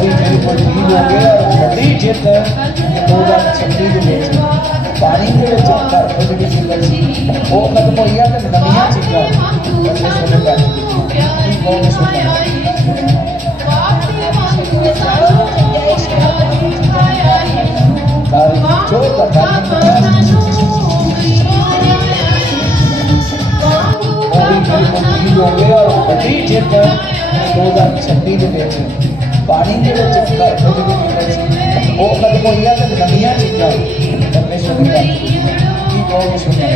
भी बिल्कुल ठीक हो गया और बड़ी जित 2026 ਦੇ ਵਿੱਚ ਪਾਣੀ ਦੇ ਵਿੱਚ ਘਰ ਜਿਹੜੀ ਚੀਜ਼ਾਂ ਸੀ ਉਹ ਖਤਮ ਹੋਈਆਂ ਤੇ ਨਵੀਆਂ ਚੀਜ਼ਾਂ ਪਰਮੇਸ਼ਵਰ ਨੇ ਕਰ ਦਿੱਤੀਆਂ। ਕੀ ਕਹੋਗੇ ਸੁਣਨਾ जो हो गया और बड़ी जित 2026 ਦੇ ਵਿੱਚ ਪਾਣੀ ਦੇ ਵਿੱਚ ਘਰ ਜਿਹੜੀ ਚੀਜ਼ਾਂ ਸੀ ਉਹ ਖਤਮ ਹੋਈਆਂ ਤੇ ਨਵੀਆਂ ਚੀਜ਼ਾਂ ਪਰਮੇਸ਼ਵਰ ਨੇ ਕਰ ਦਿੱਤੀਆਂ। ਕੀ ਕਹੋਗੇ ਸੁਣਨਾ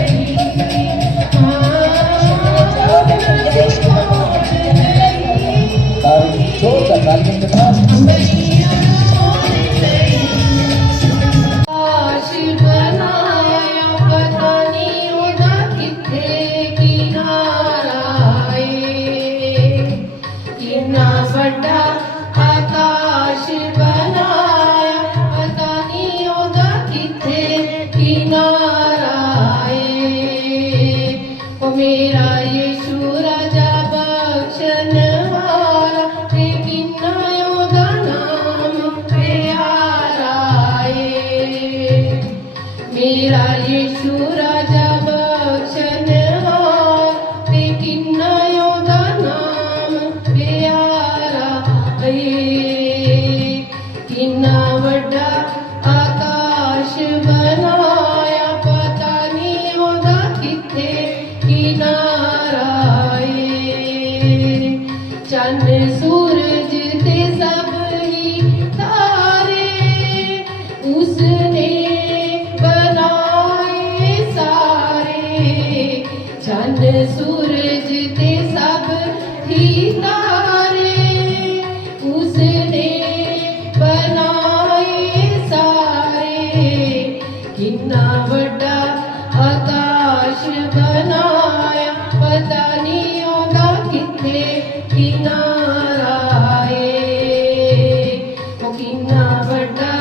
जो मेरा यीशु राजा बख्शन वाला ते किन्ना ओदा नाम प्यारा है। मेरा यीशु राजा बख्शन वाला ते किन्ना ओदा नाम प्यारा है। किन्ना वड्डा आकाश बनाया पता नहीं ओदा किथे किनारा है। चंद सूरज ते सब ही तारे उसने बनाए सारे। चंद सूरज ते सब ही तारे उसने बनाए सारे। कितना बड़ा आकाश बनाया पता नहीं होगा कितने किनारा है। वो कितना बड़ा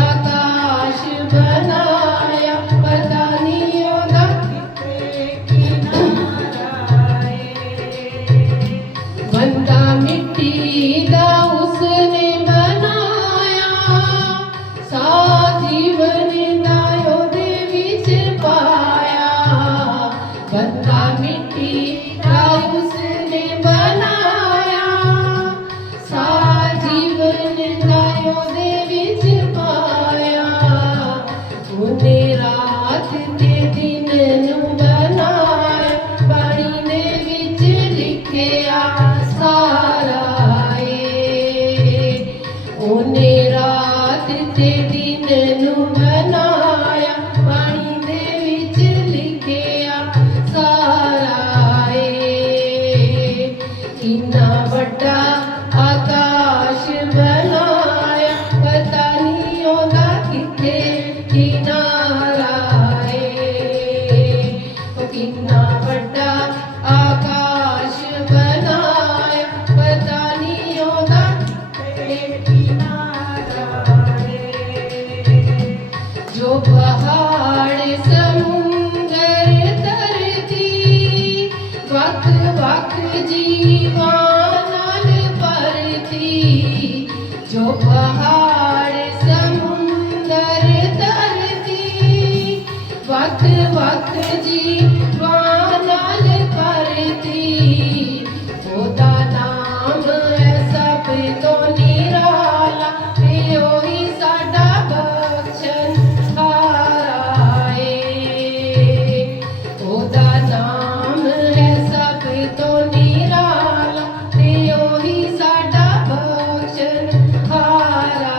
आकाश बनाया पता नहीं होगा कितने किनारा है। बंदा मिट्टी दा उसने बनाया साथ जीवन दा ओदे विच पाया। बंदा मिट्टी का उसने बनाया साथ जीवन दा ओदे विच पाया। उन्हें रात ते दिन नू बनाया पानी दे विच लिखिया सारा है। उन्हें रात ते दिन नू बनाया पानी दे विच लिखिया सारा है। कितना बड़ा आकाश बनाया पता नहीं होगा किथे किनारा है। वो कितना बड़ा आकाश बनाया पता नहीं होगा किथे किनारा है। जो पहाड़ समुंदर धरती वक वक जीवां नाल भरती। जो पहाड़ समुंदर धरती वक वक जीवां नाल भरती। ओदा नाम है सब तो निराला ते ओही साडा बख्शन हारा है। ओदा नाम है सब तो निराला ते ओही साडा बख्शन हारा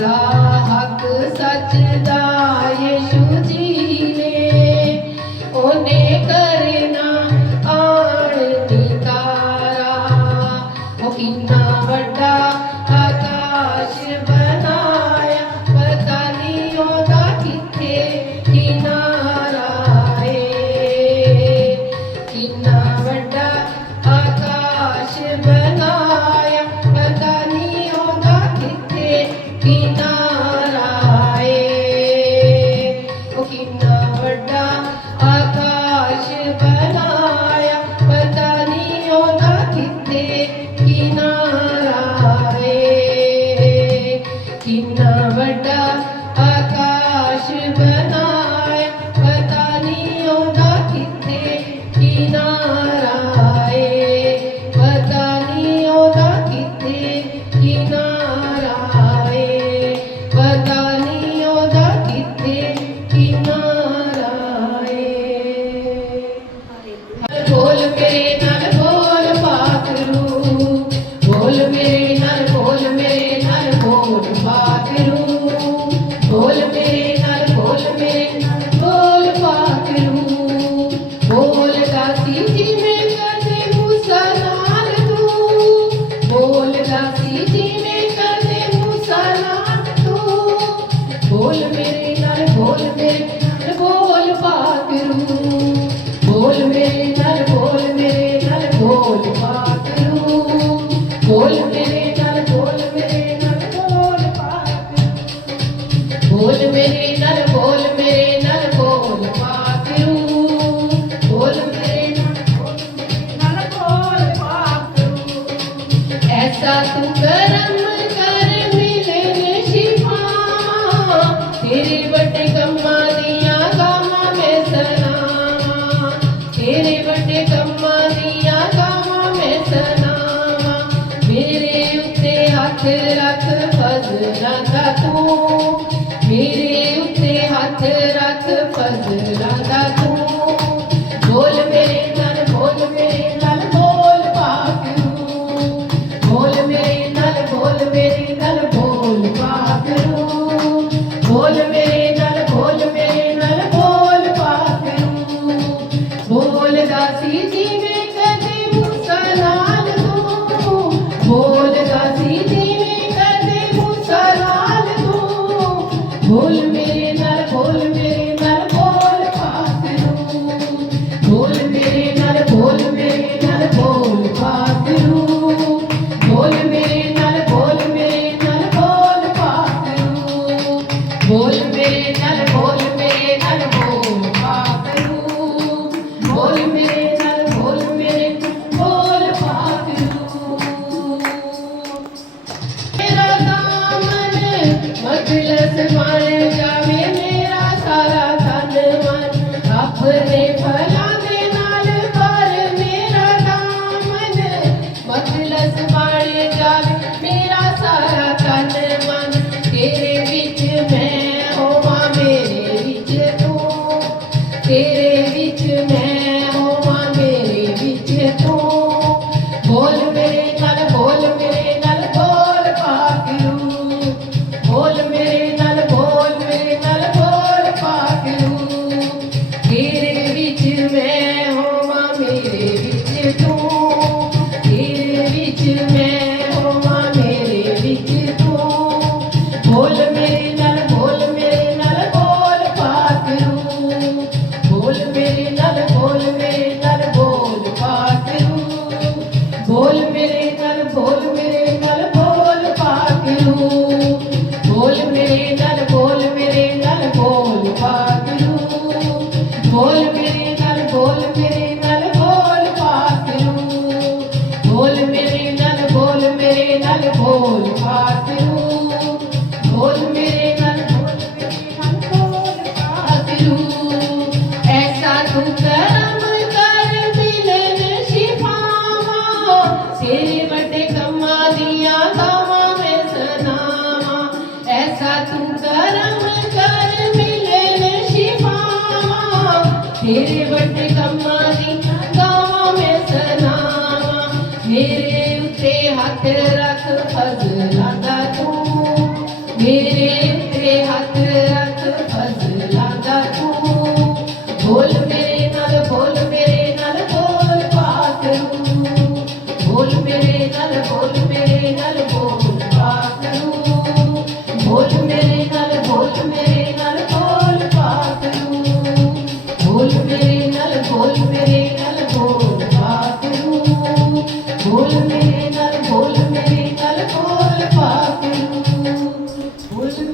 ਰਾਹ ਹੱਕ ਸੱਚ ਦਾ ਯਿਸੂ ਜੀ ਨੇ, ਉਹਨੇ ਕਰਨਾ ਆਣ ਨਿਤਾਰਾ। ਉਹ ਕਿੰਨਾ ਵੱਡਾ ਆਕਾਸ਼ ਬਣਾਇਆ, ਪਤਾ ਨਹੀਂ ਉਹਦਾ ਕਿੱਥੇ ਕਿਨਾਰਾ ਏ। ਕਿੰਨਾ ਵੱਡਾ ਆਕਾਸ਼ ਬਣਾਇਆ, ਪਤਾ ਨਹੀਂ ਉਹਦਾ ਕਿੱਥੇ ਕਿਨਾਰਾ ਏ। ਉਹ ਕਿੰਨਾ ਵੱਡਾ ਆਕਾਸ਼ ਬਣਾਇਆ, ਪਤਾ ਨਹੀਂ ਉਹਦਾ ਕਿੱਥੇ ਕਿਨਾਰਾ ਏ। ਕਿੰਨਾ ਵੱਡਾ ਆਕਾਸ਼ ਬਣਾਇਆ, ਪਤਾ ਨਹੀਂ ਉਹਦਾ ਕਿੱਥੇ ਕਿਨਾਰਾ ਏ। ਪਤਾ ਨਹੀਂ ਉਹਦਾ ਕਿੱਥੇ ਕਿਨਾਰਾ ਏ। ਪਤਾ ਨਹੀਂ ਉਹਦਾ ਕਿੱਥੇ ਕਿਨਾਰਾ ਏ। ਬੋਲ ਮੇਰੇ ਨਾਲ ਬੋਲ ਪਾਖਰੂ, ਬੋਲ ਮੇਰੇ ਨਾਲ ਬੋਲ ਮੇਰੇ ਨਾਲ ਬੋਲ ਪਾਖਰੂ, ਬੋਲ ਮੇਰੇ ਨਾਲ ਬੋਲ ਮੇਰੇ ਨਾਲ ਬੋਲ ਪਾਖਰੂ। ਬੋਲਦਾ ਸੀ ਜਿਵੇਂ ਕਦੇ ਮੂਸਾ ਨਾਲ ਤੂੰ, ਬੋਲਦਾ ਸੀ ਜਿਵੇਂ ਕਦੇ ਮੂਸਾ ਨਾਲ ਤੂੰ। ਬੋਲ ਮੇਰੇ ਨਾਲ ਬੋਲ ਮੇਰੇ ਨਾਲ ਬੋਲ ਪਾਖਰੂ, ਬੋਲ ਮੇਰੇ ਨਾਲ ਬੋਲ ਮੇਰੇ ਨਾਲ ਬੋਲ ਪਾਖਰੂ। ਬੋਲ ਮੇਰੇ ਨਾਲ ਬੋਲ ਮੇਰੇ ਨਾਲ ਬੋਲ ਪਾਖਰੂ, ਬੋਲ ਮੇਰੇ ਨਾਲ ਬੋਲ ਮੇਰੇ ਨਾਲ ਬੋਲ ਪਾਖਰੂ। ਬੋਲ ਮੇਰੇ ਨਾਲ ਬੋਲ ਪਾਖਰੂ। ਐਸਾ ਤੂੰ ਕਰਮ ਕਰ ਮਿਲੇ ਸ਼ਿਫਾ, ਤੇਰੇ ਵੱਡੇ ਕੰਮਾਂ ਦੀਆਂ ਗਾਵਾਂ ਮੈਂ ਸੁਣਾਵਾਂ, ਤੇਰੇ ਵੱਡੇ ਕੰਮਾਂ ਦੀਆਂ ਗਾਵਾਂ ਮੈਂ ਸੁਣਾਵਾਂ। ਮੇਰੇ ਉੱਤੇ ਹੱਥ ਰੱਖ ਫਜ਼ਲਾਂ ਦਾ ਤੂੰ, ਮੇਰੇ ਉੱਤੇ ਹੱਥ ਰੱਖ ਫਜ਼ਲਾਂ ਦਾ ਤੂੰ। ਬੋਲ ਮੇਰੇ ਨਾਲ ਬੋਲ ਮੇਰੇ ਨਾਲ ਬੋਲ ਪਾਖਰੂ, ਬੋਲ ਮੇਰੇ ਨਾਲ ਬੋਲ ਮੇਰੇ ਨਾਲ ਬੋਲ ਪਾਖਰੂ। ਬੋਲ ਮੇਰੇ ਨਾਲ ਬੋਲ ਮੇਰੇ ਨਾਲ ਬੋਲ ਪਾਖਰੂ। ਬੋਲਦਾ ਸੀ ਜਿਵੇਂ ਕਦੇ ਮੂਸਾ ਨਾਲ ਤੂੰ, ਬੋਲਦਾ ਸੀ ਜਿਵੇਂ ਕਦੇ ਮੂਸਾ ਨਾਲ ਤੂੰ। ਬੋਲ ਮੇਰੇ ਨਾਲ ਬੋਲ ਮੇਰੇ ਨਾਲ ਬੋਲ ਪਾਖਰੂ, ਬੋਲ ਮੇਰੇ ਨਾਲ ਬੋਲ ਮੇਰੇ ਨਾਲ ਬੋਲ ਪਾਖਰੂ। ਬੋਲ ਮੇਰੇ ਨਾਲ ਬੋਲ ਮੇਰੇ ਨਾਲ ਬੋਲ ਪਾਖਰੂ, ਬੋਲ ਮੇਰੇ ਨਾਲ ਬੋਲ ਮੇਰੇ ਨਾਲ ਬੋਲ ਪਾਖਰੂ। ਬੋਲ ਮੇਰੇ ਨਾਲ ਬੋਲ ਮੇਰੇ ਨਾਲ ਬੋਲ ਪਾਖਰੂ। ਮੇਰਾ ਦਾਮਨ ਮਜਲਿਸ ਬਣ ਜਾਵੇ, ਮੇਰਾ ਸਾਰਾ ਤਨ ਮਨ ਆਪਣੇ ਫਲਾਂ ਦੇ ਨਾਲ ਭਰ। ਮੇਰਾ ਦਾਮਨ ਮਜਲਿਸ ਬਣ ਜਾਵੇ, ਮੇਰਾ ਸਾਰਾ ਤਨ ਮਨ ਤੇਰੇ ਵਿੱਚ ਮੈਂ ਹੋਵਾਂ, ਮੇਰੇ ਵਿੱਚ ਤੂੰ, ਤੇਰੇ ਵਿੱਚ ਮੈਂ ਹੋਵਾਂ, ਮੇਰੇ ਵਿੱਚ ਤੂੰ। ਬੋਲ ਮੇਰੇ ਨਾਲ ਬੋਲ ਮੇਰੇ ਨਾਲ ਬੋਲ ਪਾਖਰੂ, ਬੋਲ ਮੇਰੇ ਨਾਲ ਬੋਲ ਮੇਰੇ ਨਾਲ ਬੋਲ ਪਾਖਰੂ। ਤੇਰੇ ਵਿੱਚ ਮੈਂ ਹੋਵਾਂ, ਮੇਰੇ ਵਿੱਚ ਤੂੰ, ਤੇਰੇ ਵਿੱਚ ਮੈਂ ਹੋਵਾਂ, ਮੇਰੇ ਵਿੱਚ ਤੂੰ। ਬੋਲ ਮੇਰੇ ਨਾਲ ਬੋਲ ਮੇਰੇ ਨਾਲ ਬੋਲ ਪਾਖਰੂ, ਬੋਲ ਮੇਰੇ ਨਾਲ ਬੋਲ ਮੇਰੇ ਨਾਲ ਬੋਲ ਪਾਖਰੂ। ਬੋਲ ਮੇਰੇ ਨਾਲ ਬੋਲ ਮੇਰੇ ਨਾਲ ਬੋਲ ਪਾਖਰੂ, ਬੋਲ ਮੇਰੇ ਨਾਲ ਬੋਲ ਮੇਰੇ ਨਾਲ ਬੋਲ ਪਾਖਰੂ। ਬੋਲ ਮੇਰੇ ਨਾਲ ਬੋਲ ਮੇਰੇ ਨਾਲ ਬੋਲ ਪਾਖਰੂ, ਬੋਲ ਮੇਰੇ ਨਾਲ ਬੋਲ ਮੇਰੇ ਨਾਲ ਬੋਲ ਪਾਖਰੂ। ਬੋਲ ਮੇਰੇ ਨਾਲ ਬੋਲ ਮੇਰੇ ਨਾਲ ਬੋਲ ਪਾਖਰੂ। ਐਸਾ ਤੂੰ ਕਰਮ ਕਰ ਮਿਲਣ ਸ਼ਿਫਾਵਾਂ, ਤੇਰੇ ਵੱਡੇ ਕੰਮਾਂ ਦੀਆਂ ਗਾਵਾਂ ਮੈਂ ਸੁਣਾਵਾਂ। ਐਸਾ ਤੂੰ ਕਰਮ ਕਰ ਮਿਲਣ ਸ਼ਿਫਾਵਾਂ, ਤੇਰੇ ਵੱਡੇ ਕੰਮਾਂ ਦੀਆਂ ਗਾਵਾਂ ਮੈਂ ਸੁਣਾਵਾਂ। ਮੇਰੇ ਉੱਤੇ ਹੱਥ ਰੱਖ ਫਜ਼ਲਾਂ ਦਾ ਤੂੰ, मेरे उत्ते हथ रख फजलां दा तू बोल मेरे नाल बोल पाकरू बोल मेरे नाल बोल पाकरू बोल मेरे नाल बोल पाकरू बोल मेरे नाल बोल पाकरू बोल मेरे नाल बोल पाकरू बोल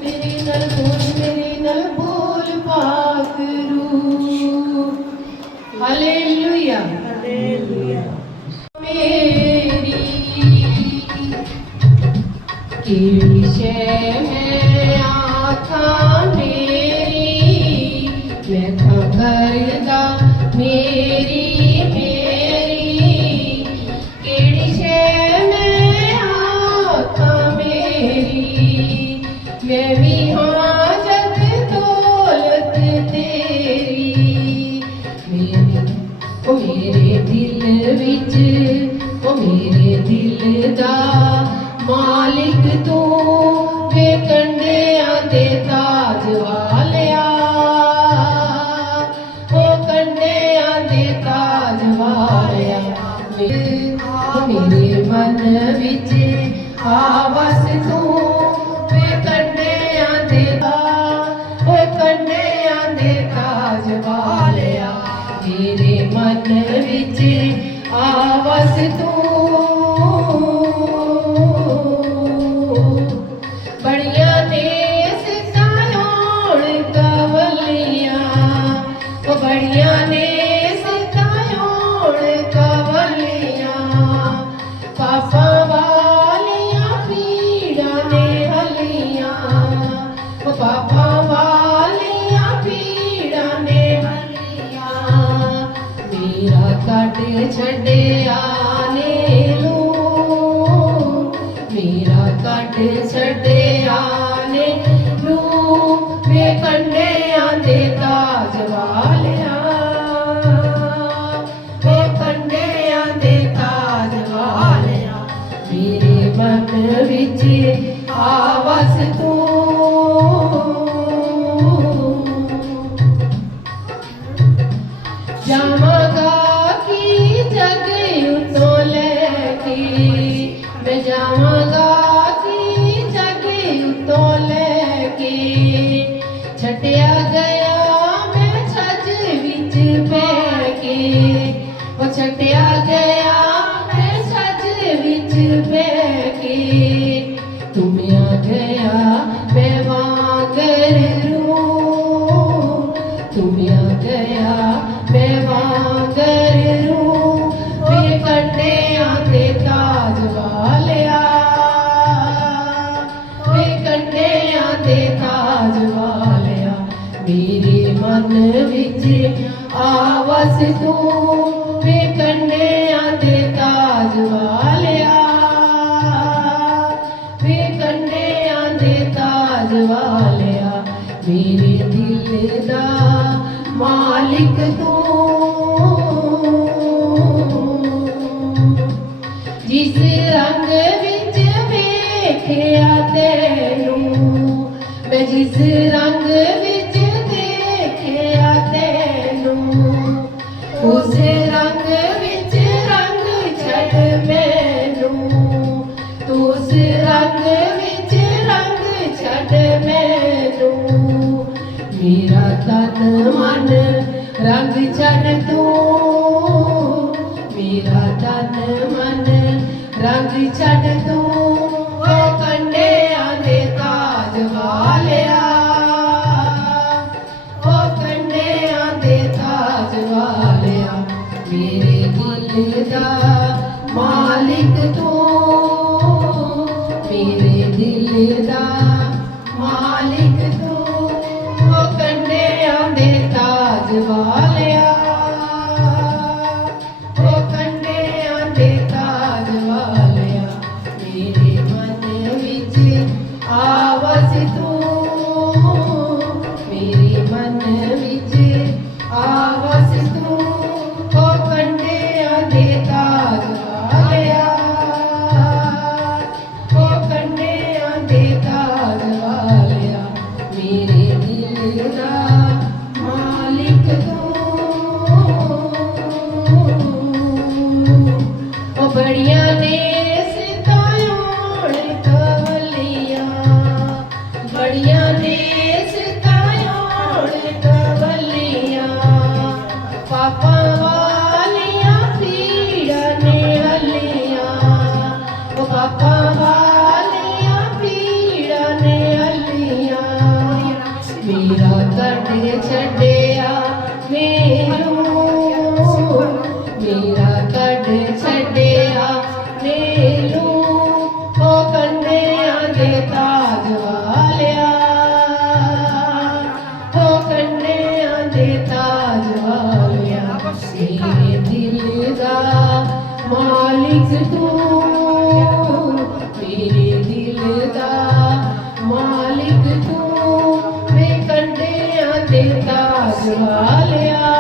मेरे नाल बोल पाकरू हालेलुया मेरी केड़ी शै मैं आखां मेरी मैं तां करदा मेरी केड़ी शै मैं आखां मेरी मैं भी हाँ जग दौलत तेरी मेरे दिल विच मेरे दिल दा मालिक तू वे कंडियां दे ताज वालिया ओ कंडियां दे ताज वालिया मेरे मन विच आवास तू वे कंडियां दे ओ कंडियां दे ताज वालिया मेरे मन विच आवास तू बड़िया ने सितायोण कवलियां ओ बड़िया ने सितायोण कवलियां पापा वालियां पीड़ा ने हलियां ओ पापा वालियां पीड़ा ने हलियां मेरा कट छड़िया ने लू मेरा कट छड़िया ने लू वे कंडियां दे ताज वालिया वे कंडियां दे ताज वालिया मेरे मन विच आवास तू जावांगा की जग उतों लैके मैं जावांगा की जग उतों लैके छड्डिया गया मैं छज विच बह के ओ छड्डिया गया मैं छज विच बह के तुमिया गया मैं वांगर रूं तुमिया गया मैं वांगर रूं वे कंडियां दे ताज वालिया वे कंडियां दे ताज वालिया मेरे मन विच आवास तू वे कंडियां दे ताज वालिया वे कंडियां दे ताज वालिया मेरे दिल दा मालिक तू जिस रंग विच वेखिया तैनू मैं जिस रंग विच देखिया तैनू उस रंग विच रंग छड़ मैनू तू उस रंग विच रंग छड़ मैनू मेरा तन मन रंग छड़ तू मेरा तन मन रंग छड़ तू ओ कंडियां दे ताज वालिया ओ कंडियां दे ताज वालिया मेरे दिल दा मालिक तू मेरे दिल दा मालिक तू ओ कंडियां दे ताज वालिया ओ कंडियां दे ताज वालिया मेरे मन विच आवास तू मेरे मन विच आवास तू ओ कंडियां दे ताज वालिया ओ कंडियां दे ताज वालिया बड़िया ने सतायोड़ कवलियां पापा वालियां पीड़ा ने हलियां ओ पापा वालियां पीड़ा ने हलियां मेरा कट छड़िया मेरू मेरा कट छड़िया मेरू ओ कंडिया दे ताज वालिया ओ कंडिया दे ताज वालिया मेरे दिल दा मालिक तू मेरे दिल दा मालिक तू मैं कंडिया दे ताज वालिया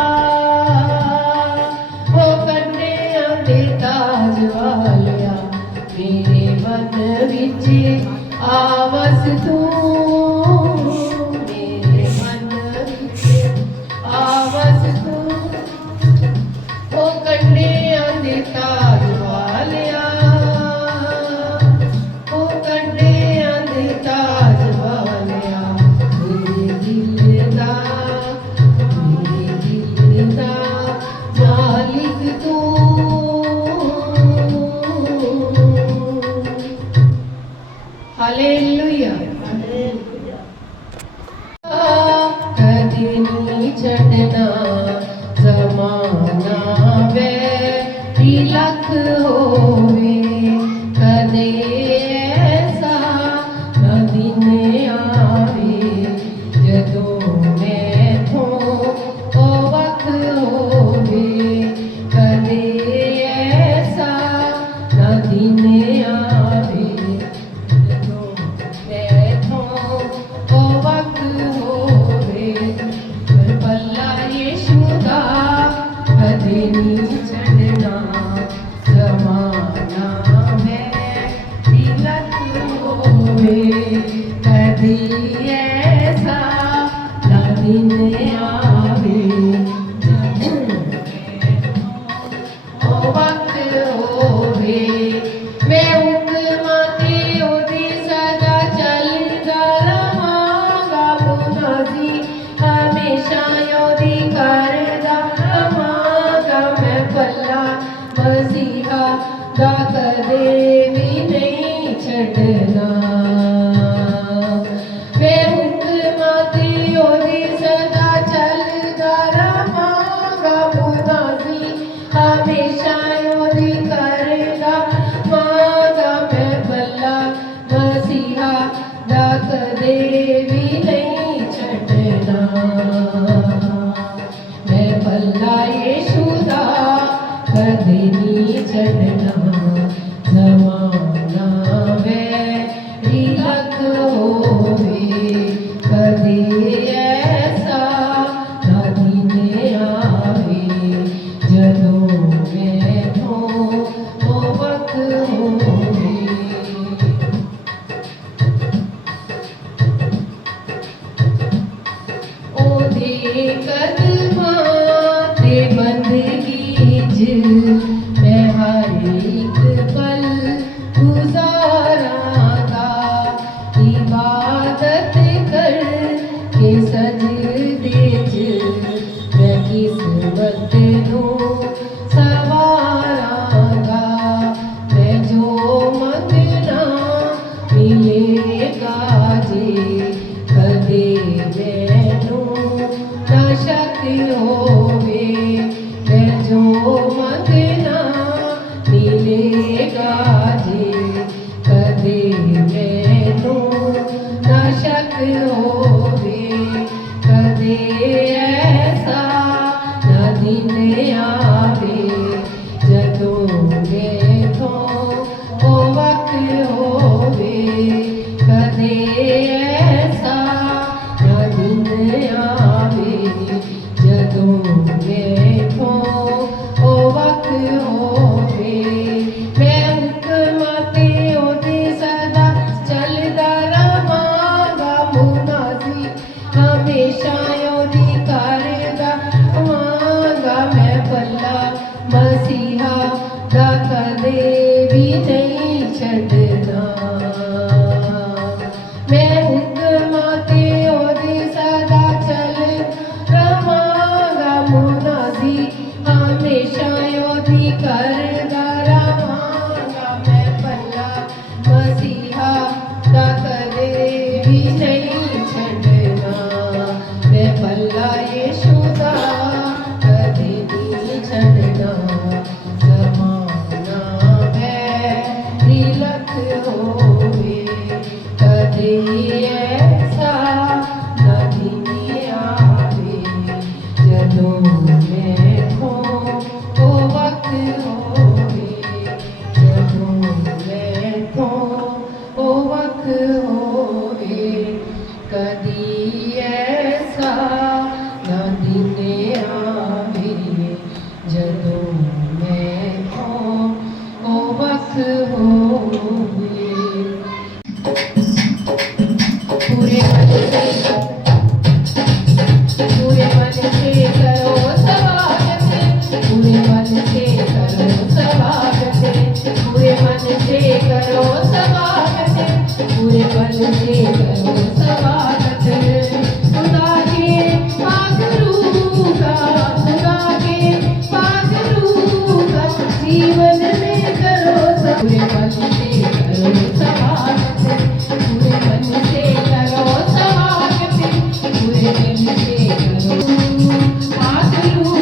ओ कंडिया दे ताज वालिया मेरे मन विच आवस तू मेरे मन विच आवस तू ओ कंडिया दे ताज वालिया ओ कंडिया दे ताज वालिया मेरे दिल दा मालिक तू हालेलुया कदी नहीं छड़ना जमाना वे लख होवे कदे ऐसा न दिन आवे जदों मैथों ओ वक्त होवे कदे ऐसा न दिन आवे जदों मैथों ओ वक्त होवे पल्ला यीशु दा कदे नहीं छड़ना जमाना में लख होवे कदी ऐसा ना दिन आवे ओ वक्त होवे मैं हुक्म ते ओदी सदा चलदा रहांगा मुनाजी हमेशा ओदी करदा रहांगा मैं भला मसीहा दा कदे भी नहीं छड़ना मैं हुक्म ते ओदी सदा चलदा रहांगा मुनाजी हमेशा ओदी करदा रहांगा मैं भला मसीहा दा कदे भी नहीं छड़ना मैं भला यीशु दा कदे नहीं छड़ना जमाना मेरी लख होवे कदे ऐसा ना दिन आवे जदों मैथों ओ वक्त होवे ओदे कदमां ते बंदगी च मैं हर एक पल गुजारांगा इबादत कर के सजदे च मैं किस्मत नूं सवारांगा मैं जो मंगना मिलेगा जे कदे मैनूं ना शक होवे मैं जो मंगना मिलेगा जे कदे मैनूं ना शक होवे कदे ऐसा ना दिन आवे जदों मैथों ओ वक्त होवे कदे ऐसा ना दिन आवे जदों मैथों ओ वक्त होवे मैं हुक्म ते ओदी सदा चलदा रहांगा मुनाजी हमेशा ओदी करदा रहांगा मैं भला मसीहा दा कदे भी नहीं छड़ना मैं हुक्म कदी ऐसा ना दिने आवे जदों मैं ओ वक्त होवे पूरे मन से करो स्वागत पूरे मन से करो स्वागत पूरे मन से करो स्वागत पूरे मन से करो स्वागत खुदा के पागरू का खुदा के पागरू का जीवन में करो पूरे मन से करो स्वागत पूरे मन से करो स्वागत पूरे दिल से करो पागरू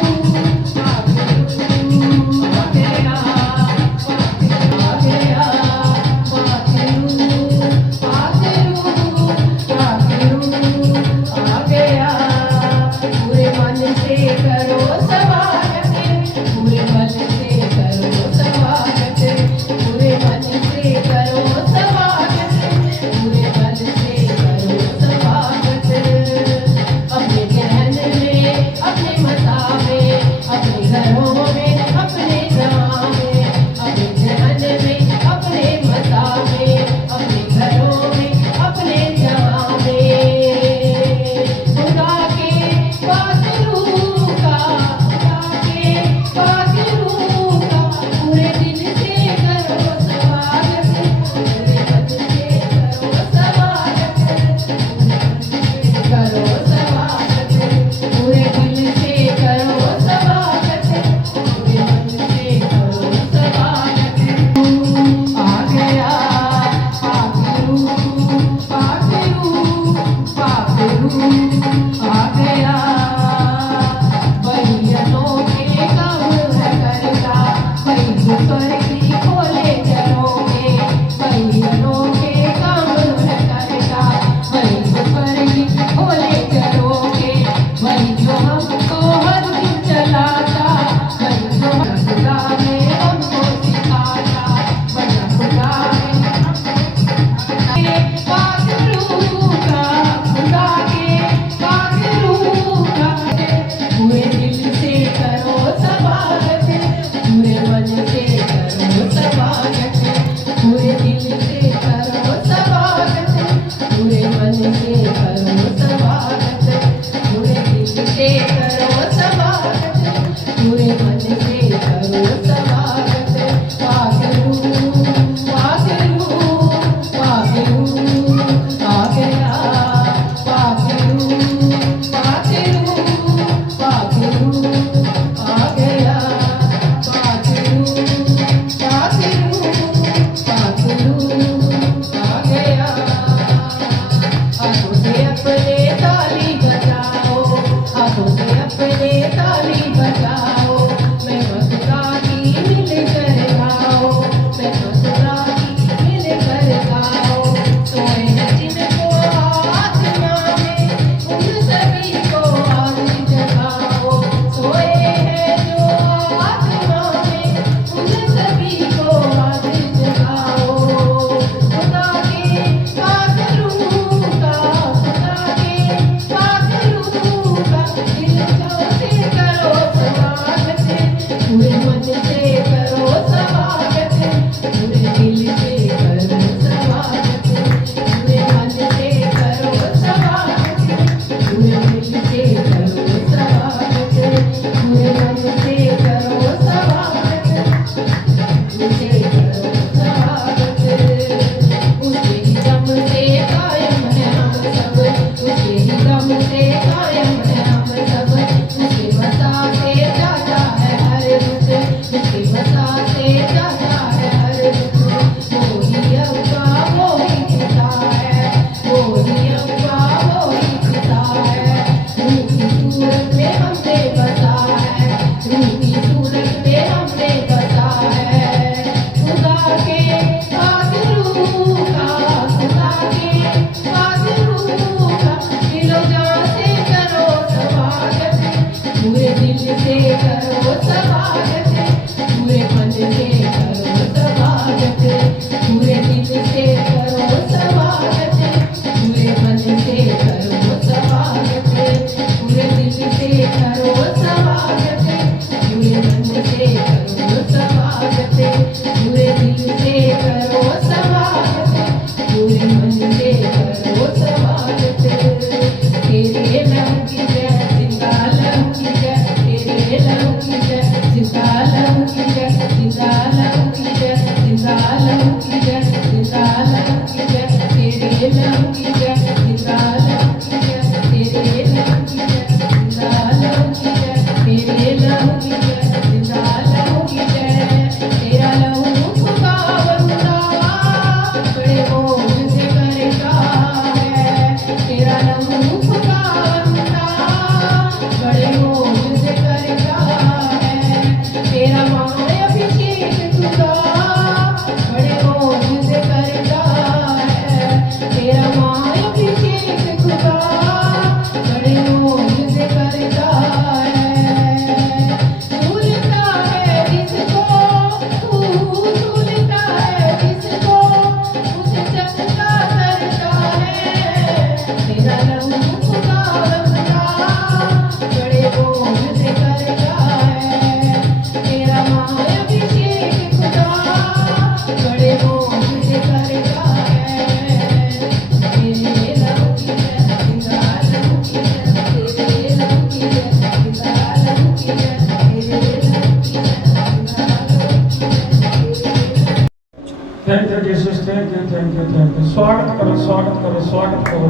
यू। स्वागत करो, स्वागत करो, स्वागत करो,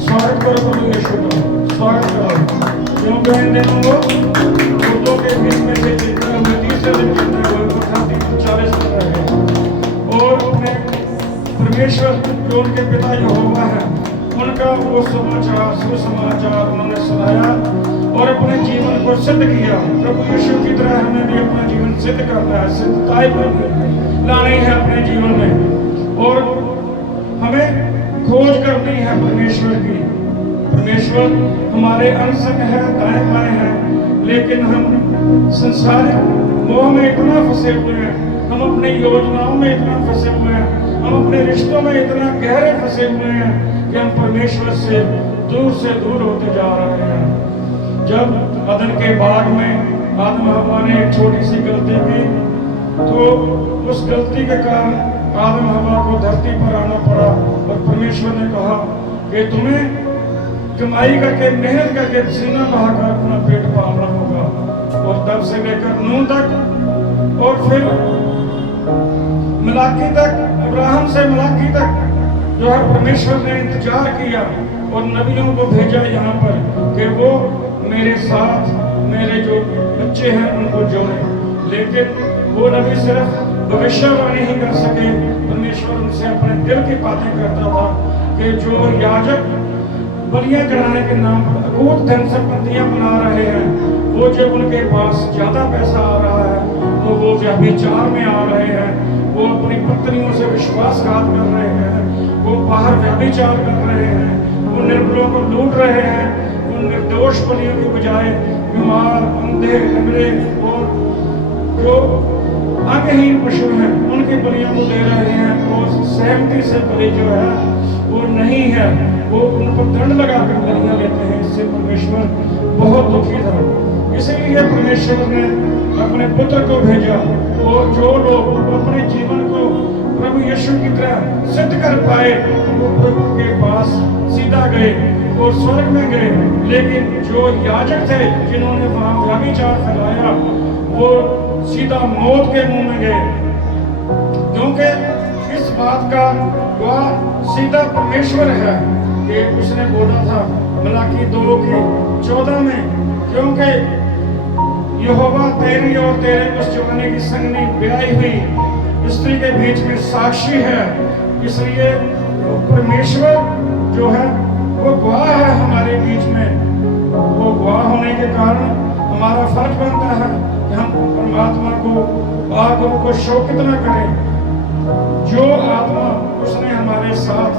स्वागत करो प्रभु यीशु का, स्वागत करो। क्योंकि इन दिनों वो मुर्दों के बीच में से जितना मृत्यु से जितना वो 40 तक रहे और अपने परमेश्वर जो उनके पिता यहोवा है उनका वो समाचार सुसमाचार उन्होंने सुनाया और अपने जीवन को सिद्ध किया। प्रभु यीशु की तरह हमें भी अपना जीवन सिद्ध करना है, सिद्धताई लानी है अपने जीवन में और हमें खोज करनी है परमेश्वर की। परमेश्वर हमारे अनसंग है, दाएं बाएं है, लेकिन हम संसारिक मोह में इतना फंसे हुए हैं, हम अपनी योजनाओं में इतना फंसे हुए हैं, हम अपने रिश्तों में इतना गहरे फंसे हुए हैं कि हम परमेश्वर से दूर होते जा रहे हैं। जब अदन के बाग में आदम हवा ने एक छोटी सी गलती की तो उस गलती के कारण आदम हवा को धरती पर आना पड़ा और परमेश्वर ने कहा कि तुम्हें कमाई करके मेहनत करके पसीना बहाकर अपना पेट पालना होगा। और तब से लेकर नूह तक और फिर मलाकी तक, अब्राहम से मलाकी तक जो है परमेश्वर ने इंतजार किया और नबियों को भेजा यहाँ पर कि वो मेरे साथ मेरे जो बच्चे हैं उनको जोड़े। लेकिन वो नबी सिर्फ भविष्यवाणी ही कर सके, परमेश्वर उनसे अपने दिल की बातें करता था कि जो याजक बलियां चढ़ाने के नाम पर अकूत धन संपत्तियां बना रहे हैं, वो जब उनके पास ज्यादा पैसा आ रहा है तो वो व्यभिचार में आ रहे हैं, वो अपनी पत्नियों से विश्वासघात कर रहे हैं, वो बाहर व्यभिचार कर रहे हैं, वो निर्बलों को लूट रहे हैं, वो निर्दोष बलियों की बजाय बीमार, अंधे, लंगड़े और जो अंगहीन पशु हैं उनकी बलियों को दे रहे हैं और सहमति से बलि जो है वो नहीं है, वो उन पर दंड लगा कर बलियां लेते हैं। इससे परमेश्वर बहुत दुखी था। इसीलिए परमेश्वर ने अपने पुत्र को भेजा और जो लोग अपने जीवन को प्रभु यीशु की तरह सिद्ध कर पाए वो प्रभु के पास सीधा गए और स्वर्ग में गए। लेकिन जो याजक थे जिन्होंने वहां व्यभिचार फैलाया वो सीधा मौत के मुंह में गए, क्योंकि इस बात का गवाह सीधा परमेश्वर है कि उसने बोला था मलाकी 2:14 में, क्योंकि यहोवा तेरी और तेरे उस जवानी की संगनी ब्याही हुई स्त्री के बीच में साक्षी है। इसलिए परमेश्वर जो है वो गवाह है हमारे बीच में। वो गवाह होने के कारण हमारा फर्ज बनता है कि हम परमात्मा को शोकित न करें। जो आत्मा उसने हमारे साथ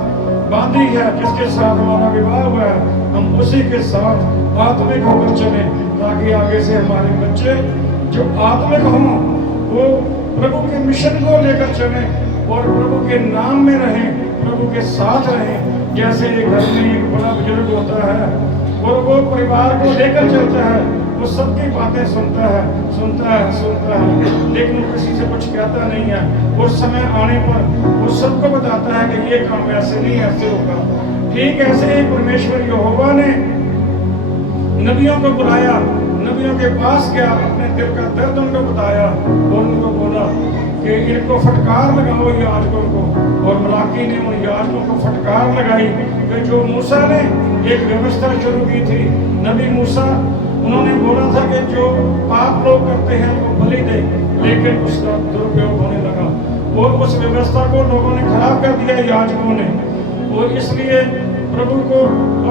बांधी है, जिसके साथ हमारा विवाह हुआ है, हम उसी के साथ आत्मिक होकर चले, ताकि आगे से हमारे बच्चे जो आत्मिक हों वो प्रभु के मिशन को लेकर चले और प्रभु के नाम में रहें, प्रभु के साथ रहें। जैसे एक घर में एक बड़ा बुजुर्ग होता है और वो परिवार को लेकर चलता है, वो सबकी बातें सुनता है, लेकिन वो किसी से कुछ कहता नहीं है। और समय आने पर वो सबको बताता है कि ये काम ऐसे नहीं, ऐसे होगा। ठीक ऐसे ही परमेश्वर यहोवा ने नबियों को बुलाया, नबियों के पास गया, अपने दिल का दर्द उनको बताया और उनको बोला कि इनको फटकार लगाओ याजकों को। और मलाकी ने उन याजकों को फटकार लगाई कि जो मूसा ने एक व्यवस्था शुरू की थी, नबी मूसा, उन्होंने बोला था कि जो पाप लोग करते हैं वो बलि दे, लेकिन उसका दुरुपयोग होने लगा और उस व्यवस्था को लोगों ने खराब कर दिया याजकों ने। और इसलिए प्रभु को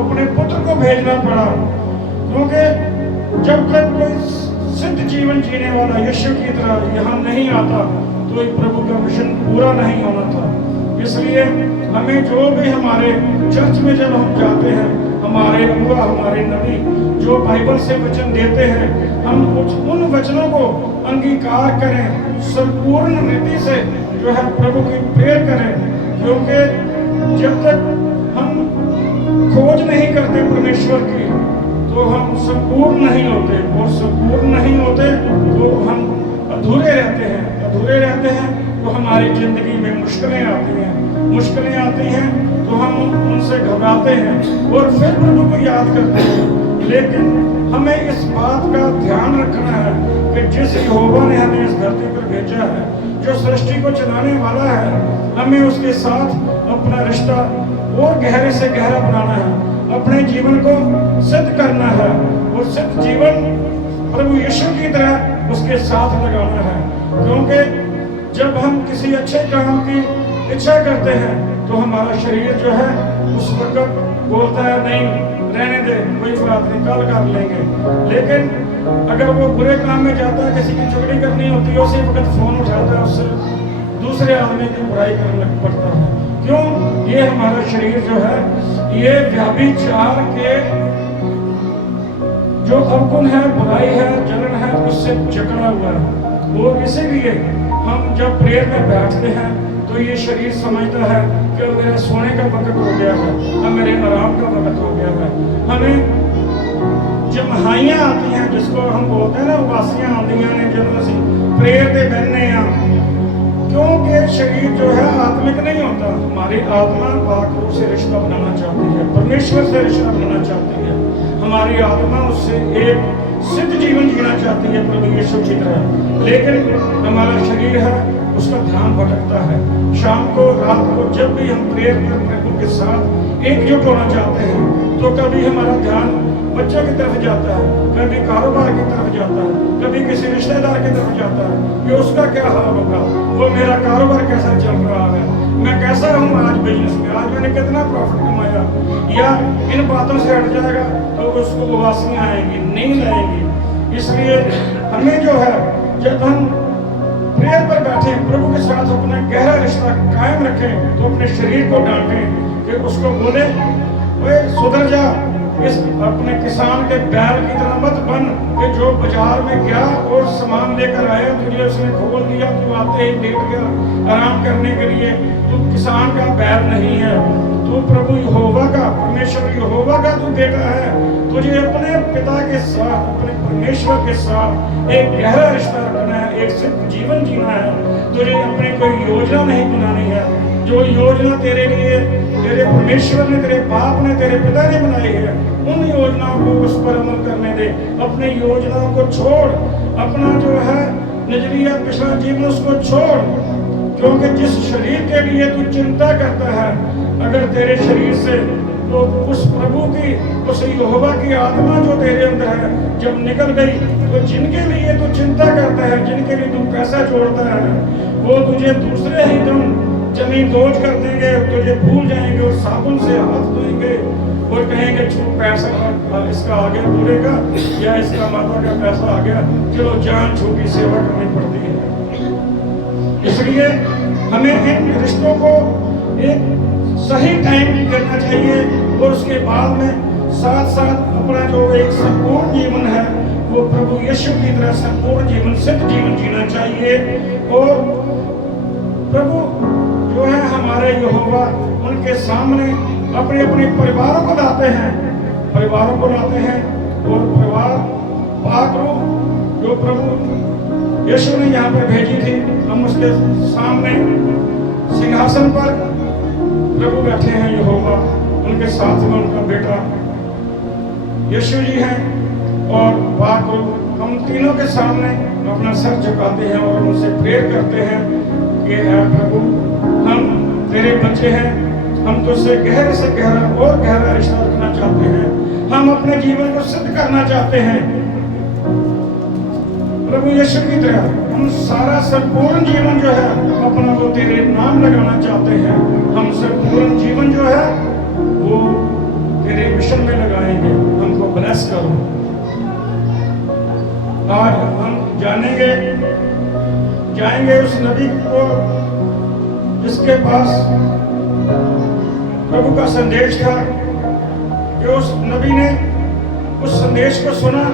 अपने पुत्र को भेजना पड़ा, क्योंकि जब तक कोई सिद्ध जीवन जीने वाला यीशु की तरह यहाँ नहीं आता तो प्रभु का मिशन पूरा नहीं होना था। इसलिए हमें जो भी हमारे चर्च में जब हम जाते हैं, हमारे अगुआ, हमारे नबी जो बाइबल से वचन देते हैं, हम उन वचनों को अंगीकार करें, संपूर्ण रीति से जो है प्रभु की प्रेयर करें। क्योंकि जब तक हम खोज नहीं करते परमेश्वर की तो हम संपूर्ण नहीं होते, और संपूर्ण नहीं होते तो हम अधूरे रहते हैं तो हमारी जिंदगी में मुश्किलें आती हैं तो हम उनसे घबराते हैं और फिर प्रभु को याद करते हैं। लेकिन हमें इस बात का ध्यान रखना है कि जिस यहोवा ने हमें इस धरती पर भेजा है, जो सृष्टि को चलाने वाला है, हमें उसके साथ अपना रिश्ता और गहरे से गहरा बनाना है, अपने जीवन को सिद्ध करना है और सिद्ध जीवन प्रभु यीशु की तरह उसके साथ लगाना है। क्योंकि जब हम किसी अच्छे काम की इच्छा करते हैं तो हमारा शरीर जो है उस वक्त बोलता है नहीं रहने दे, कोई बात नहीं, कल कर लेंगे। लेकिन अगर वो बुरे काम में जाता है, किसी की चुगली करनी होती है, उसी वक्त फोन उठाता है, उससे दूसरे आदमी की बुराई करने लग पड़ता है। क्यों? ये हमारा शरीर जो है ये व्यभिचार के जो अवगुण है, बुराई है, जलन है, उससे जकड़ा हुआ है। और इसीलिए हम जब प्रेयर में बैठते हैं तो ये शरीर समझता है कि मेरे सोने का वक्त हो गया है, अब मेरे आराम का वक्त हो गया है। हमें जमहाइयाँ आती हैं, जिसको हम बोलते हैं ना, उबासियाँ आती हैं जब ਅਸੀਂ प्रेयर पे बहने हैं। क्योंकि शरीर जो है आत्मिक नहीं होता। हमारी आत्मा पाक रूप से रिश्ता बनाना चाहती है, परमेश्वर से रिश्ता बनाना चाहती है। हमारी आत्मा उससे एक सिद्ध जीवन जीना चाहती है प्रभु यीशु की तरह। लेकिन हमारा शरीर है, उसका ध्यान भटकता है। शाम को, रात को जब भी हम प्रेयर पर प्रभु के साथ एकजुट होना चाहते हैं तो कभी हमारा ध्यान बच्चों की तरफ जाता है, कभी कारोबार की तरफ जाता है, कभी किसी रिश्तेदार की तरफ जाता है कि उसका क्या हाल होगा, वो मेरा कारोबार कैसा चल रहा है, मैं कैसा हूँ आज बिजनेस में, आज मैंने कितना प्रॉफिट कमाया, या इन बातों से हट जाएगा तो उसको उबासियाँ आएंगी, नींद आएगी। इसलिए हमें जो है, जब हम प्रेयर पर बैठे प्रभु के साथ अपना गहरा रिश्ता कायम रखें तो अपने शरीर को डांटें कि उसको बोले, ओए सुधर जा, इस अपने किसान के बैल की तरह मत बन कि जो बाजार में गया और सामान लेकर आया, तुझे उसने खोल दिया, तू आते ही लेट गया आराम करने के लिए। तू किसान का बैल नहीं है, तू प्रभु यहोवा का, परमेश्वर यहोवा का तू बेटा है। तुझे अपने पिता के साथ, अपने परमेश्वर के साथ एक गहरा रिश्ता रखना है, एक सिद्ध जीवन जीना है। तुझे अपनी कोई योजना नहीं बनानी है। जो योजना तेरे लिए तेरे परमेश्वर ने, तेरे बाप ने, तेरे पिता ने बनाई है, उन योजनाओं को उस पर अमल करने दे। अपनी योजनाओं को छोड़, अपना जो है नजरिया, पिछला जीवन उसको छोड़। क्योंकि जिस शरीर के लिए तू चिंता करता है, अगर तेरे शरीर से तो उस प्रभु की, उस यहोवा की आत्मा जो तेरे अंदर है जब निकल गई, तो जिनके लिए तू चिंता करता है, जिनके लिए तू पैसा जोड़ता है, वो तुझे दूसरे ही दम जमीन दोज कर देंगे, तुझे भूल जाएंगे और साबुन से हाथ धोएंगे और कहेंगे छू पैसा इसका आ गया पूरे का, या इसका माता का पैसा आ गया, चलो जान छूटी सेवा करनी पड़ती है। इसलिए हमें इन रिश्तों को एक सही टाइम करना चाहिए और उसके बाद में साथ साथ अपना जो एक संपूर्ण जीवन है वो प्रभु यीशु की तरह संपूर्ण जीवन, सिद्ध जीवन जीना चाहिए। और प्रभु जो है हमारे यहोवा, उनके सामने अपने अपने परिवारों को लाते हैं, परिवारों को लाते हैं और परिवार पाक रूप जो प्रभु यीशु ने यहाँ पर भेजी थी, हम उसके सामने सिंहासन पर प्रभु बैठे हैं यहोवा, उनके साथ में उनका बेटा यीशु जी हैं और पाक रूप। हम तीनों के सामने अपना सर झुकाते हैं और उनसे प्रेयर करते हैं कि ऐ प्रभु, हम तेरे बच्चे हैं, हम तुझसे गहरे से गहरा और गहरा रिश्ता रखना चाहते हैं, हम अपने जीवन को सिद्ध करना चाहते हैं प्रभु यीशु की तरह। हम सारा संपूर्ण जीवन जो है अपना वो तेरे नाम लगाना चाहते हैं। हम संपूर्ण जीवन जो है वो तेरे मिशन में लगाएंगे। हमको ब्लेस करो। आज हम जाएंगे उस नबी को जिसके पास प्रभु का संदेश था, कि उस नबी ने उस संदेश को सुना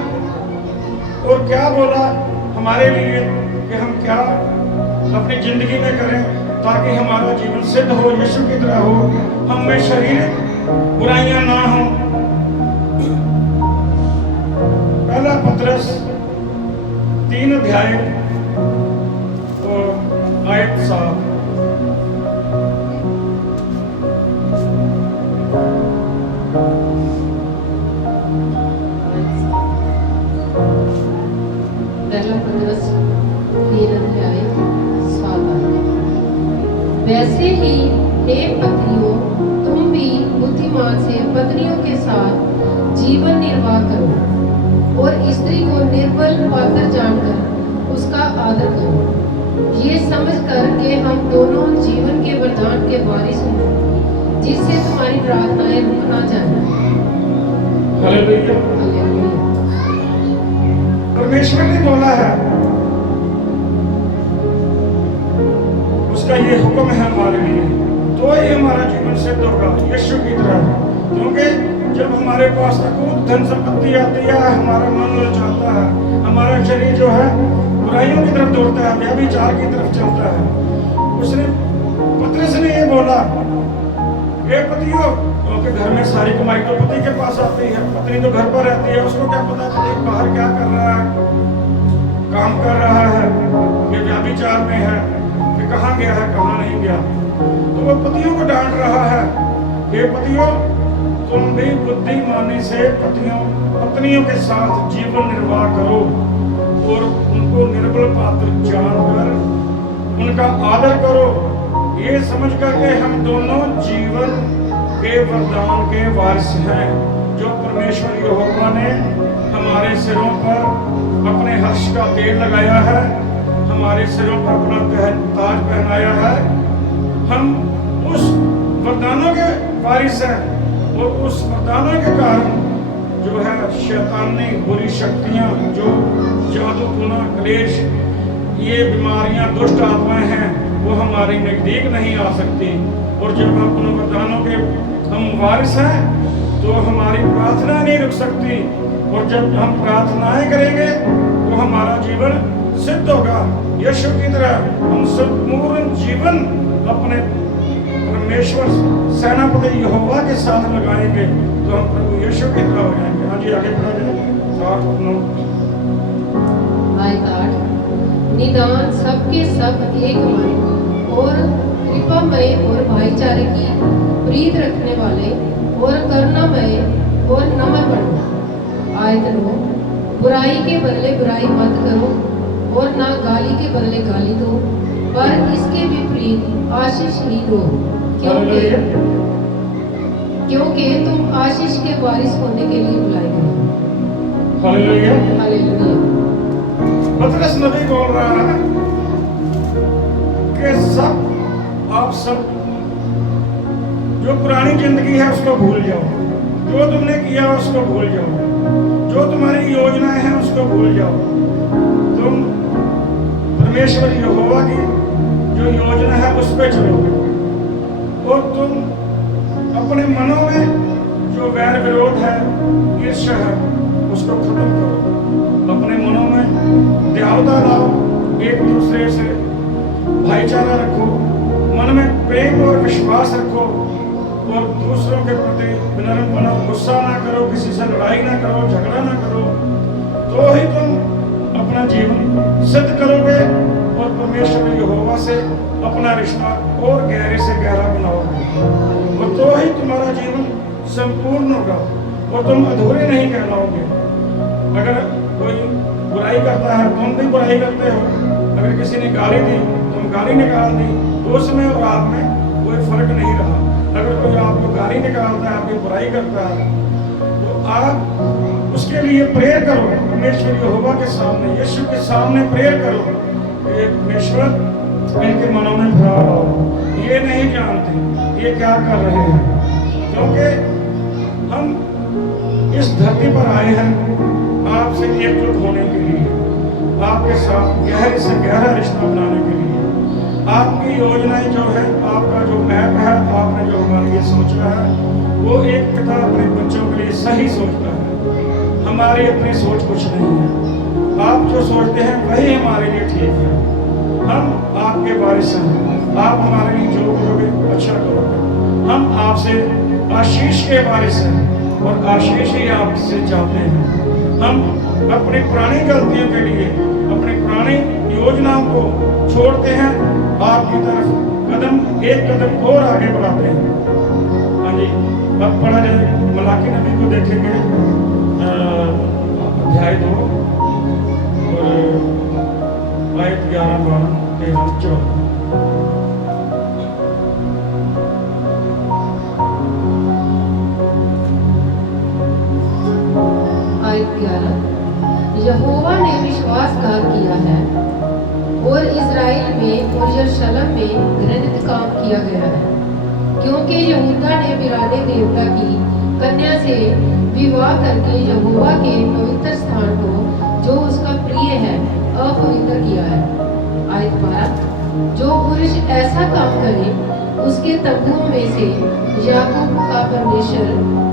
और क्या बोला हमारे लिए कि हम क्या अपनी जिंदगी में करें ताकि हमारा जीवन सिद्ध हो, यीशु की तरह हो, हम में शारीरिक बुराइयां ना हो। पहला पत्रस 3 अध्याय और आयत 7। पहला पत्रस 3 अध्याय 7 आयत। वैसे ही हे पत्नियों, तुम भी बुद्धिमान से पत्नियों के साथ जीवन निर्वाह करो और स्त्री को निर्बल पात्र जानकर उसका आदर करो, ये समझकर कि हम दोनों जीवन के वरदान के वारिस हैं, जिससे तुम्हारी प्रार्थनाएं रुक ना जाए। हालेलुया। हालेलुया। परमेश्वर ने बोला है, उसका ये हुक्म है हमारे लिए, तो ही हमारा जीवन सिद्ध होगा यीशु की तरह। क्योंकि जब हमारे पास अकूत धन संपत्ति आती है, हमारा मन ललचाता है, हमारा शरीर जो है बुराइयों की तरफ दौड़ता है, व्यभिचार की तरफ चलता है। उसने पतरस ने ये बोला, हे पतियों, क्योंकि घर में सारी कमाई तो पति के पास आती है, पत्नी तो घर पर रहती है, उसको क्या पता पति बाहर क्या कर रहा है, काम कर रहा है, ये व्यभिचार में है, कि कहाँ गया है कहाँ नहीं गया। तो वो पतियों को डांट रहा है, हे पतियों, तुम भी बुद्धिमानी से पत्नियों के साथ जीवन निर्वाह करो और उनको निर्बल पात्र जानकर उनका आदर करो, ये समझ करके हम दोनों जीवन के वरदान के वारिस हैं, जो परमेश्वर यहोवा ने हमारे सिरों पर अपने हर्ष का तेल लगाया है, हमारे सिरों पर अपना ताज पहनाया है। हम उस वरदानों के वारिस हैं और उस वरदानों के कारण जो है शैतानी बुरी शक्तियां, जो जादू टोना क्लेश, ये बीमारियां, दुष्ट आत्माएं हैं, वो हमारे नजदीक नहीं आ सकती। और जब हम उन वरदानों के हम वारिस हैं तो हमारी प्रार्थना नहीं रुक सकती, और जब हम प्रार्थनाएं करेंगे तो हमारा जीवन सिद्ध होगा यीशु की तरह। हम संपूर्ण जीवन अपने परमेश्वर सेनापति यहोवा के साथ लगाएंगे तो हम प्रभु यीशु की तरह हो जाएंगे। हाँ जी, आगे बढ़ा जाए। निदान सबके सब एक मन और कृपामय और भाईचारे की प्रीत रखने वाले और करुणामय और नम्र बनो। आयत 9, बुराई के बदले बुराई मत करो और ना गाली के बदले गाली दो, पर इसके विपरीत आशीष ही दो, क्योंकि तुम आशीष के वारिस होने के लिए बुलाए गए हो। हालेलुया। हालेलुया। पतरस नबी बोल रहा है कि आप सब जो पुरानी जिंदगी है उसको भूल जाओ, जो तुमने किया उसको भूल जाओ, जो तुम्हारी योजनाएं हैं उसको भूल जाओ। तुम परमेश्वर यहोवा की जो योजना है उस पर चलोगे, और तुम अपने मनों में जो वैर विरोध है, ईर्ष्या है, उसको खत्म करो। अपने मनों में दयालुता लाओ, एक दूसरे से भाईचारा रखो, मन में प्रेम और विश्वास रखो, और दूसरों के प्रति विनम्र बनो, गुस्सा ना करो, किसी से लड़ाई ना करो, झगड़ा ना करो, तो ही तुम अपना जीवन सिद्ध करोगे और परमेश्वर यहोवा से अपना रिश्ता और गहरे से गहरा बनाओगे, और तो ही तुम्हारा जीवन संपूर्ण होगा और तुम अधूरे नहीं कहलाओगे। अगर कोई बुराई करता है, तुम भी बुराई करते हो, अगर किसी ने गाली दी, तुम गाली निकाल दी, तो उसमें और आप में कोई फर्क नहीं रहा। अगर कोई आपको गाली निकालता है, आपकी बुराई करता है, तो आप उसके लिए प्रेयर करो, परमेश्वर यहोवा के सामने, यीशु के सामने प्रेयर करो कि परमेश्वर इनके मनों में भरा हो, ये नहीं जानते ये क्या कर रहे हैं, क्योंकि हम इस धरती पर आए हैं आपसे एकजुट होने के लिए, आपके साथ गहरे से गहरा रिश्ता बनाने के लिए। आपकी योजनाएं जो है, आपका जो मैप है, आपने जो हमारे लिए सोचा है, वो एक पिता अपने बच्चों के लिए सही सोचता है। हमारी अपनी सोच कुछ नहीं है, आप जो सोचते हैं वही हमारे लिए ठीक है। हम आपके वारिस हैं, आप हमारे लिए जो करोगे अच्छा करोगे। हम आपसे आशीष के वारिस हैं और आशीष ही आपसे चाहते हैं। हम अपनी पुरानी गलतियों के लिए, अपनी पुरानी योजनाओं को छोड़ते हैं, आपकी तरफ एक कदम और आगे बढ़ाते हैं। हाँ जी, अब पढ़ा जाए, मलाकी नबी को देखेंगे अध्याय 2 और चलो। आयत 11, यहोवा ने विश्वासघात किया है और इज़राइल में और यरूशलेम में घृणित काम किया गया है, क्योंकि यहूदा ने बिराने देवता की कन्या से विवाह करके यहोवा के पवित्र स्थान को, जो उसका प्रिय है, अपवित्र किया है। आयत 12, जो पुरुष ऐसा काम करे, उसके तंबुओं में से याकूब का परमेश्वर,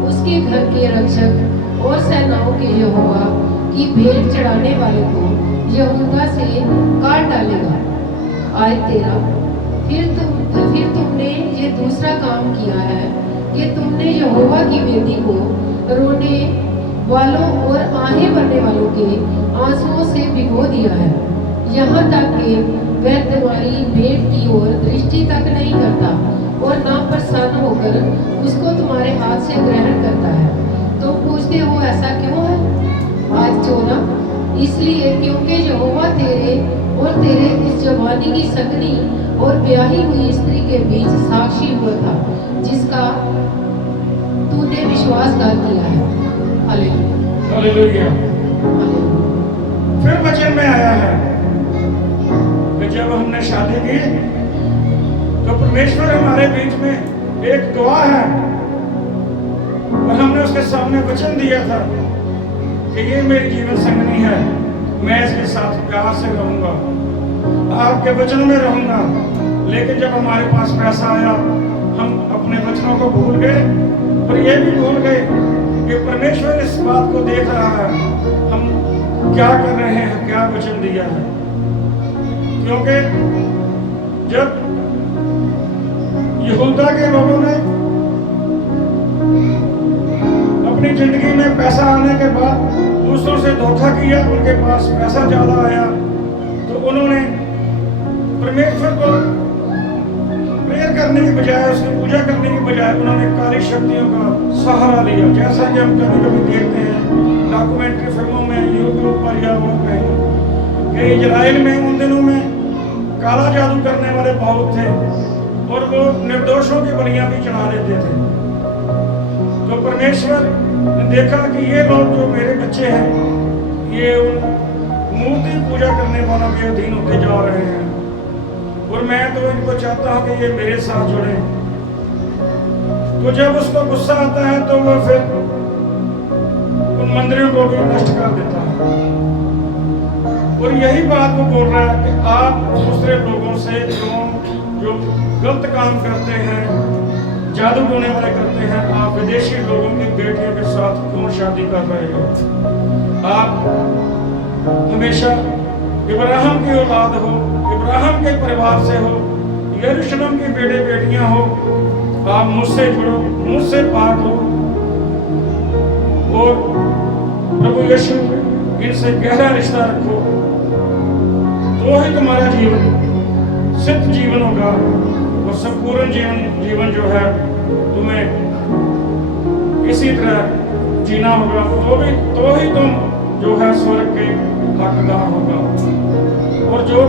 उसके घर के रक्षक और सेनाओं के यहोवा की भेंट चढ़ाने वाले को यहूदा से काट डालेगा। आयत 13, फिर तुमने ये दूसरा काम किया है कि तुमने यहोवा की वेदी को रोने वालों और आहें भरने वालों के आंसुओं से भिगो दिया है, यहाँ तक कि वह तुम्हारी भेंट की ओर दृष्टि तक नहीं करता और ना प्रसन्न होकर उसको तुम्हारे हाथ से ग्रहण करता है। तो पूछते हो ऐसा क्यों है? आज 14, इसलिए क्योंकि यहोवा तेरे और तेरे इस जवानी की सगनी और ब्याही हुई स्त्री के बीच साक्षी हुआ था, जिसका तूने विश्वासघात किया है। हालेलुया। हालेलुया। फिर वचन में आया है कि जब हमने शादी की तो परमेश्वर हमारे बीच में एक गवाह है और हमने उसके सामने वचन दिया था कि ये मेरी जीवन संगनी है, मैं इसके साथ प्यार से रहूंगा, आपके वचन में रहूंगा। लेकिन जब हमारे पास पैसा आया, हम अपने वचनों को भूल गए और ये भी भूल गए कि परमेश्वर इस बात को देख रहा है, हम क्या कर रहे हैं, क्या वचन दिया है। क्योंकि जब यहूदा के लोगों ने अपनी जिंदगी में पैसा आने के बाद दूसरों से धोखा किया, उनके पास पैसा ज्यादा आया तो उन्होंने परमेश्वर को प्रेयर करने की बजाय, उसकी पूजा करने की बजाय उन्होंने काली शक्तियों का सहारा लिया। जैसा कि हम कभी कभी देखते हैं डॉक्यूमेंट्री फिल्मों में, यूट्यूब पर या वो कहीं कि इजराइल में उन दिनों में काला जादू करने वाले बहुत थे और वो निर्दोषों की बलियां भी चढ़ा देते थे। तो परमेश्वर ने देखा कि ये लोग जो मेरे बच्चे हैं, ये उन मूर्ति पूजा करने वालों के अधीन होते जा रहे हैं और मैं तो इनको चाहता हूं कि ये मेरे साथ जुड़े। तो जब उसको गुस्सा आता है तो वो फिर उन मंदिरों को भी नष्ट कर देता है और यही बात वो बोल रहा है कि आप दूसरे लोगों से जो गलत काम करते हैं, जादू टोने वाले करते हैं, आप विदेशी लोगों की बेटियों के साथ क्यों शादी कर रहे हो? आप हमेशा इब्राहिम की औलाद हो, इब्राहिम के परिवार से हो, यरूशलेम की बेटे बेटियां हो, आप मुझसे जुड़ो, मुझसे पाक हो और प्रभु यीशु इनसे गहरा रिश्ता रखो, तो ही तुम्हारा जीवन सिद्ध जीवन होगा और संपूर्ण जीवन जो है तुम्हें इसी तरह जीना होगा, तो ही तुम जो है स्वर्ग के हकदार होगा। और जो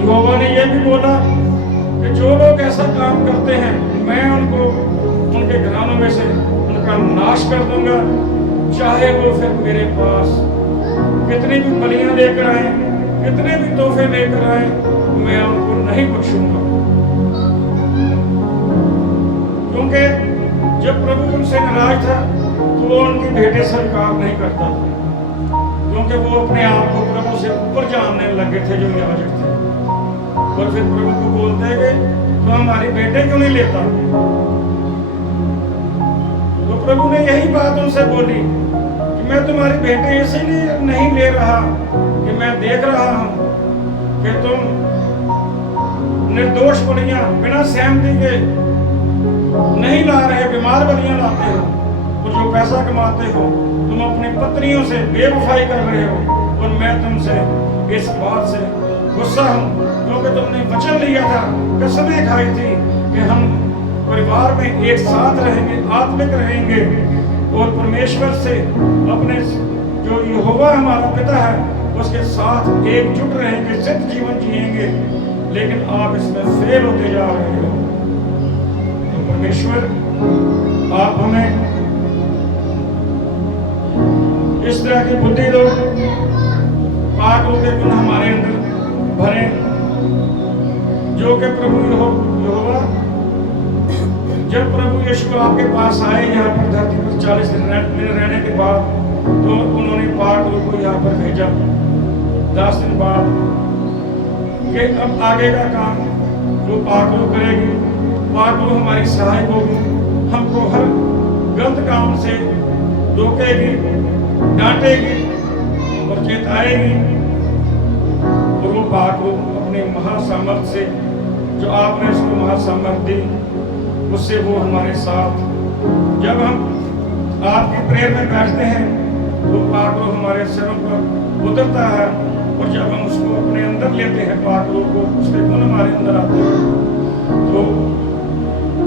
यहोवा ने यह भी बोला कि जो लोग ऐसा काम करते हैं, मैं उनको उनके घरानों में से उनका नाश कर दूंगा, चाहे वो फिर मेरे पास कितनी भी बलियां लेकर आए, कितने भी तोहफे लेकर आए, मैं उनको नहीं बख्शूंगा। क्योंकि जब प्रभु उनसे नाराज था तो वो उनकी भेंटें स्वीकार नहीं करता, क्योंकि वो अपने आप को प्रभु से ऊपर जानने लगे थे जो याजक थे। और फिर प्रभु को बोलते हैं कि तो हमारी भेंटें क्यों नहीं लेता? तो प्रभु ने यही बात उनसे बोली कि मैं तुम्हारी भेंटें इसलिए नहीं ले रहा कि मैं देख रहा हूं कि तुम निर्दोष बलियां बिना सहमति के नहीं ला रहे, बीमार बलियां लाते हो और जो पैसा कमाते हो तुम अपनी पत्नियों से बेवफाई कर रहे हो। और मैं तुमसे इस बात से गुस्सा हूं क्योंकि तुमने वचन लिया था, कसमें खाई थी कि हम परिवार में एक साथ रहेंगे, आत्मिक रहेंगे और परमेश्वर से अपने जो यहोवा हमारा पिता है उसके साथ एकजुट रहेंगे, सिद्ध जीवन जिएंगे। लेकिन आप इसमें फेल होते जा रहे हो। तो परमेश्वर आप हमें इस तरह की बुद्धि दो, पाक होकर गुण हमारे अंदर भरे, जो कि प्रभु यहोवा जब प्रभु यीशु आपके पास आए यहाँ पर धरती पर 40 दिन रहने के बाद, तो उन्होंने पाक रूह को यहाँ पर भेजा 10 दिन बाद कि अब आगे का काम जो पाक रूह करेगी, पाक रूह हमारी सहायक होगी, हमको हर गलत काम से रोकेगी, डांटेगी और चेताएगी। और वो पाक रूह अपने महासामर्थ से, जो आपने उसको महासामर्थ दी, उससे वो हमारे साथ, जब हम आपकी प्रेयर में बैठते हैं, वो पाक रूह हमारे सिरों पर उतरता है, और जब हम उसको अपने अंदर लेते हैं, पाक रूह को, उसके गुण हमारे अंदर आते हैं, तो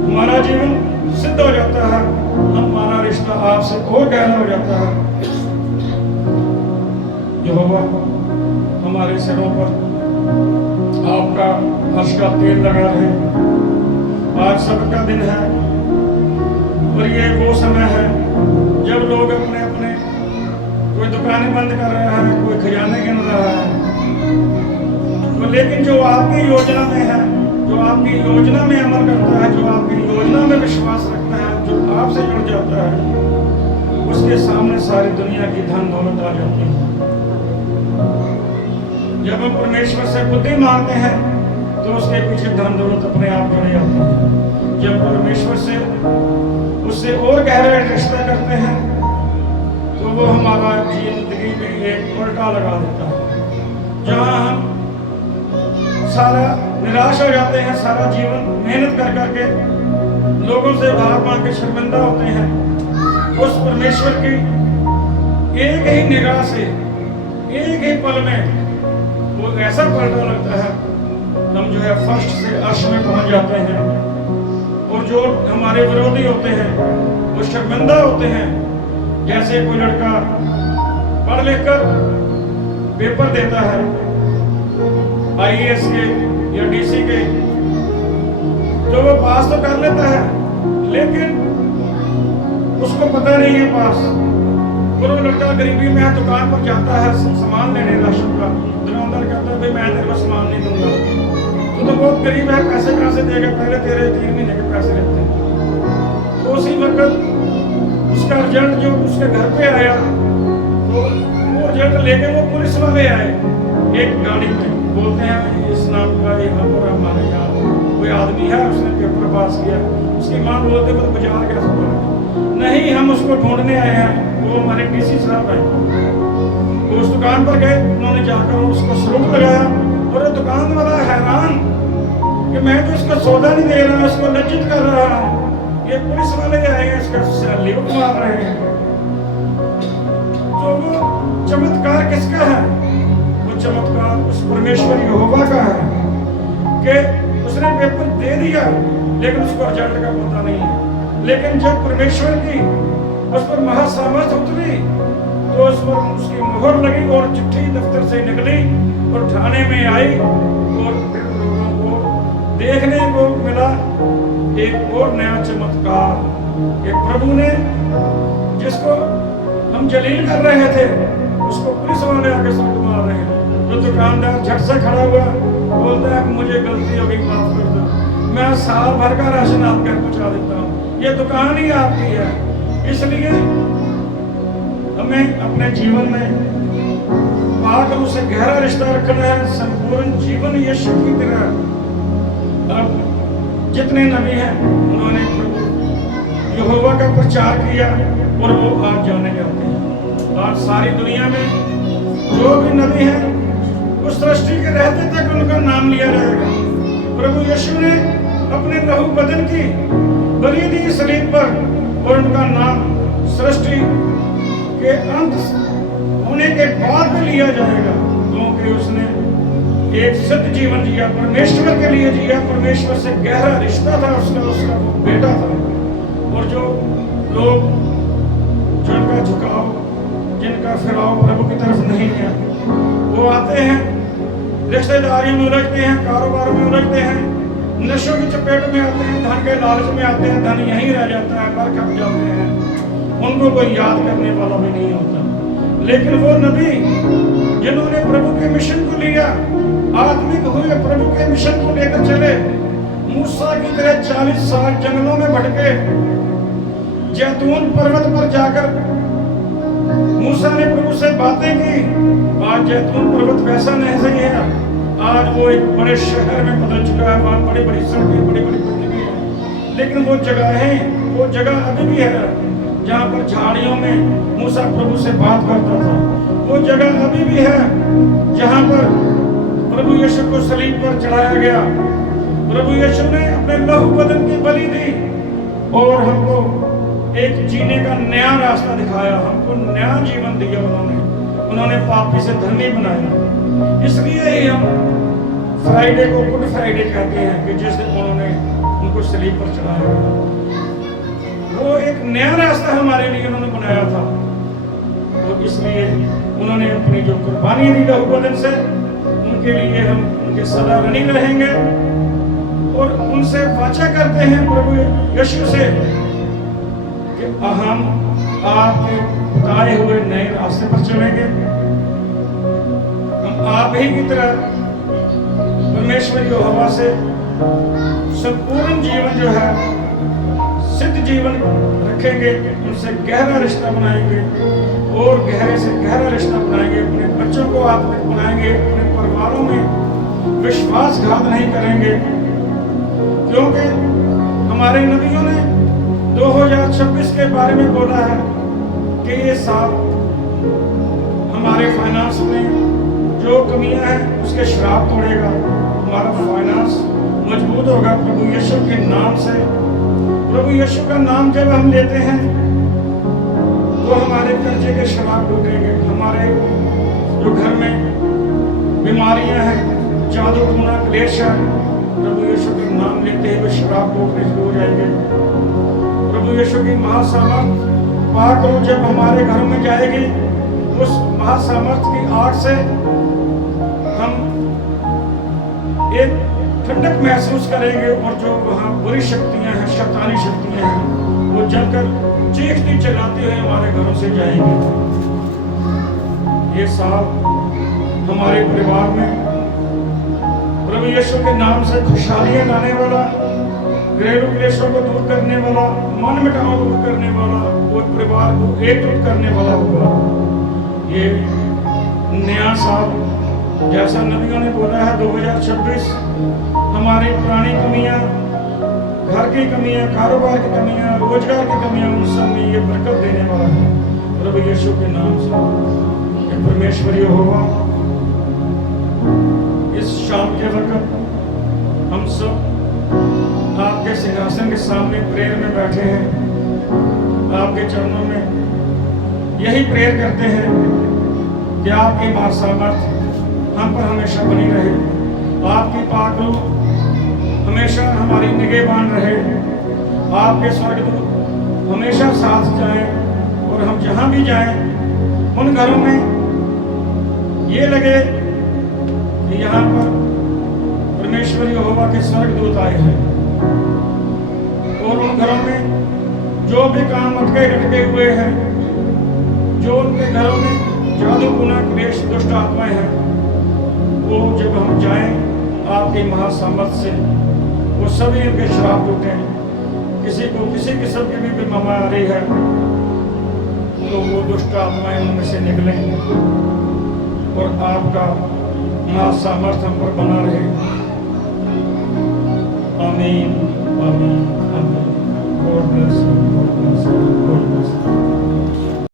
हमारा जीवन सिद्ध हो जाता है, हमारा रिश्ता आपसे और गहरा हो जाता है। यहोवा हमारे सिरों पर आपका हर्ष का तेल लगा है। आज सबका दिन है, और ये वो समय है जब लोग अपने अपने, कोई दुकानें बंद कर रहा है, कोई खजाने गिन रहा है, तो लेकिन जो आपकी योजना में है, जो आपकी योजना में अमल करता है, जो आपकी योजना में विश्वास रखता है, जो आपसे जुड़ जाता है, उसके सामने सारी दुनिया की धन दौलत आ जाती है। जब हम परमेश्वर से बुद्धि मांगते हैं, तो उसके पीछे धन दौलत अपने आप जुड़ जाती है। जब परमेश्वर से उससे और गहरा रिश्ता करते हैं, तो वो हमारा जिंदगी में एक उल्टा लगा देता है। जहाँ हम सारा निराश हो जाते हैं, सारा जीवन मेहनत कर करके लोगों से भाग मांग के शर्मिंदा होते हैं, उस परमेश्वर की एक ही निगाह से, एक ही पल में वो ऐसा पलटा लगता है, हम जो है फर्स्ट से अर्श में पहुंच जाते हैं। और जो हमारे विरोधी होते हैं वो शर्मिंदा होते हैं। जैसे कोई लड़का पढ़ लिख कर पेपर देता है IAS के या DC के, तो वो पास तो कर लेता है, लेकिन उसको पता नहीं है पास। और वो लड़का गरीबी में है, दुकान पर जाता है सामान लेने राशन का, दुकानदार कहता है भाई मैं तेरे को सामान नहीं दूंगा, तो बहुत गरीब है, पैसे कहाँ से देगा, पहले तेरे 3 महीने के पैसे रहते हैं। तो उसी वक्त उसका रिजल्ट जो उसके घर पे आया, तो वो रिजल्ट लेके वो पुलिस वाले आए एक गाड़ी में, बोलते हैं इस नाम का यहाँ पर हमारे यहाँ कोई आदमी है, उसने पेपर पास किया। उसकी माँ बोलते तो बाजार कैसे बोला, नहीं हम उसको ढूंढने आए हैं, वो हमारे DC साहब हैं। वो उस दुकान पर गए, उन्होंने जाकर उसको सलूट लगाया, और दुकान वाला हैरान कि मैं तो इसका सौदा नहीं दे रहा, इसको लज्जित कर रहा हूँ, ये पुलिस वाले आए हैं, इसका सैल्यूट मार रहे हैं। तो वो चमत्कार किसका है? वो चमत्कार उस परमेश्वर यहोवा का है कि उसने पेपर दे दिया, लेकिन उसको रिजल्ट का पता नहीं है। लेकिन जब परमेश्वर की उस पर महासामर्थ उतरी, तो उस पर उसकी मोहर लगी और चिट्ठी दफ्तर से निकली और थाने में आई, और लोगों को देखने को मिला एक और नया चमत्कार कि प्रभु ने जिसको हम जलील कर रहे थे, उसको पुलिस वाले आके सलूट मार रहे हैं। जो दुकानदार झट से खड़ा हुआ बोलता है मुझे गलती हो गई, माफ कर दो, मैं साल भर का राशन आपके घर पहुंचा देता हूँ, ये दुकान ही आपकी है। इसलिए हमें अपने जीवन में पाक रूह से गहरा रिश्ता रखना है, संपूर्ण जीवन यीशु की तरह। अब जितने नबी हैं उन्होंने प्रभु यहोवा का प्रचार किया, और वो आज जाने जाते हैं। आज सारी दुनिया में जो भी नबी हैं, उस सृष्टि के रहते तक उनका नाम लिया जाएगा। प्रभु यीशु ने अपने लहू बदन की बलि दी सलीब पर, और उनका नाम सृष्टि के अंत होने के बाद में लिया जाएगा, क्योंकि उसने एक सिद्ध जीवन जिया, परमेश्वर के लिए जिया, परमेश्वर से गहरा रिश्ता था उसका वो बेटा था। और जो लोग जिनका झुकाव, जिनका फिराव प्रभु की तरफ नहीं है, वो आते हैं रिश्तेदारियों में उलझते हैं, कारोबार में उलझते हैं, नशों की चपेट में आते हैं, धन के लालच में आते हैं, धन यहीं रह जाता है, मर खप जाते हैं, उनको कोई याद करने वाला भी नहीं होता। लेकिन वो नबी जिन्होंने प्रभु के मिशन को लिया, आत्मिक हुए, प्रभु के मिशन को लेकर चले, मूसा की तरह 40 साल जंगलों में भटके, जैतून पर्वत पर जाकर मूसा ने प्रभु से बातें की। आज जैतून पर्वत वैसा नहीं है, आज वो एक बड़े शहर में बदल चुका है, वहाँ बड़ी बड़ी सड़कें, बड़ी बड़ी बिल्डिंगें हैं। लेकिन वो जगह अभी भी है जहाँ पर झाड़ियों में मूसा प्रभु से बात करता था। वो जगह अभी भी है जहाँ पर प्रभु यीशु को सलीब पर चढ़ाया गया। प्रभु यीशु ने अपने लहू बदन की बलि दी और हमको एक जीने का नया रास्ता दिखाया, हमको नया जीवन दिया। उन्होंने पापी से धनी बनाया। इसलिए ही हम फ्राइडे को गुड फ्राइडे कहते हैं कि जिस दिन उन्होंने उनको सलीब पर चढ़ाया। वो एक नया रास्ता हमारे लिए उन्होंने बनाया था, तो इसलिए उन्होंने अपनी जो कुर्बानी दी लहू बदन से, उनके लिए हम उनके सदा ऋणी रहेंगे और उनसे वाचा करते हैं प्रभु यीशु से कि हम आपके बताए हुए नए रास्ते पर चलेंगे। हम आप ही की तरह परमेश्वर यहोवा से संपूर्ण जीवन जो है, सिद्ध जीवन रखेंगे, उनसे गहरा रिश्ता बनाएंगे और गहरे से गहरा रिश्ता बनाएंगे। अपने बच्चों को आत्मिक बनाएंगे, अपने परिवारों में विश्वासघात नहीं करेंगे, क्योंकि हमारे नबियों ने 2026 के बारे में बोला है कि ये साल हमारे फाइनेंस में जो कमियां हैं उसके श्राप तोड़ेगा, हमारा फाइनेंस मजबूत होगा प्रभु यीशु के नाम से। प्रभु यीशु का नाम जब हम लेते हैं तो हमारे कर्जे के श्राप टूटेंगे। हमारे जो घर में बीमारियां हैं, जादू टूना क्लेश है, प्रभु यीशु के नाम लेते हुए श्राप टूटने शुरू हो जाएंगे। प्रभु यीशु की महासामर्थ पाक रूह जब हमारे घरों में जाएगी, उस महासामर्थ की आग से हम एक ठंडक महसूस करेंगे और जो वहाँ बुरी शक्तियाँ हैं, शैतानी शक्तियाँ हैं, वो जलकर चीखती चिल्लाती हुए हमारे घरों से जाएंगे। ये साल हमारे परिवार में प्रभु यीशु के नाम से खुशहालियाँ लाने वाला, घरेलू क्लेशों को दूर करने वाला, मन मिटाव दूर करने वाला, वो परिवार को एकजुट करने वाला होगा। ये नया साल जैसा नबियों ने बोला है 2026 हमारी पुरानी कमियां, घर की कमियां, कारोबार की कमियां, रोजगार की कमियां, उन सब में ये बरकत देने वाला है प्रभु यीशु के नाम से। ये परमेश्वर यहोवा इस शाम के वक्त हम सब आपके सिंहासन के सामने प्रेयर में बैठे हैं, आपके चरणों में यही प्रेयर करते हैं कि आपकी महासामर्थ हम पर हमेशा बनी रहे, आपकी पाक रूह हमेशा हमारी निगहबान रहे, आपके स्वर्गदूत हमेशा साथ जाएं और हम जहां भी जाएं उन घरों में ये लगे कि यहाँ पर परमेश्वर यहोवा के स्वर्गदूत आए हैं। और उन घरों में जो भी काम अटके लटके हुए हैं, जो उनके घरों में जादू टूना क्लेश दुष्ट आत्माएं हैं, वो जब हम जाएं आपकी महासामर्थ से वो सभी उनके श्राप टूटे। किसी को किसी किस्म की भी बीमारी है तो वो दुष्ट आत्माएं उनमें से निकलें और आपका महासामर्थ हम पर बना रहे।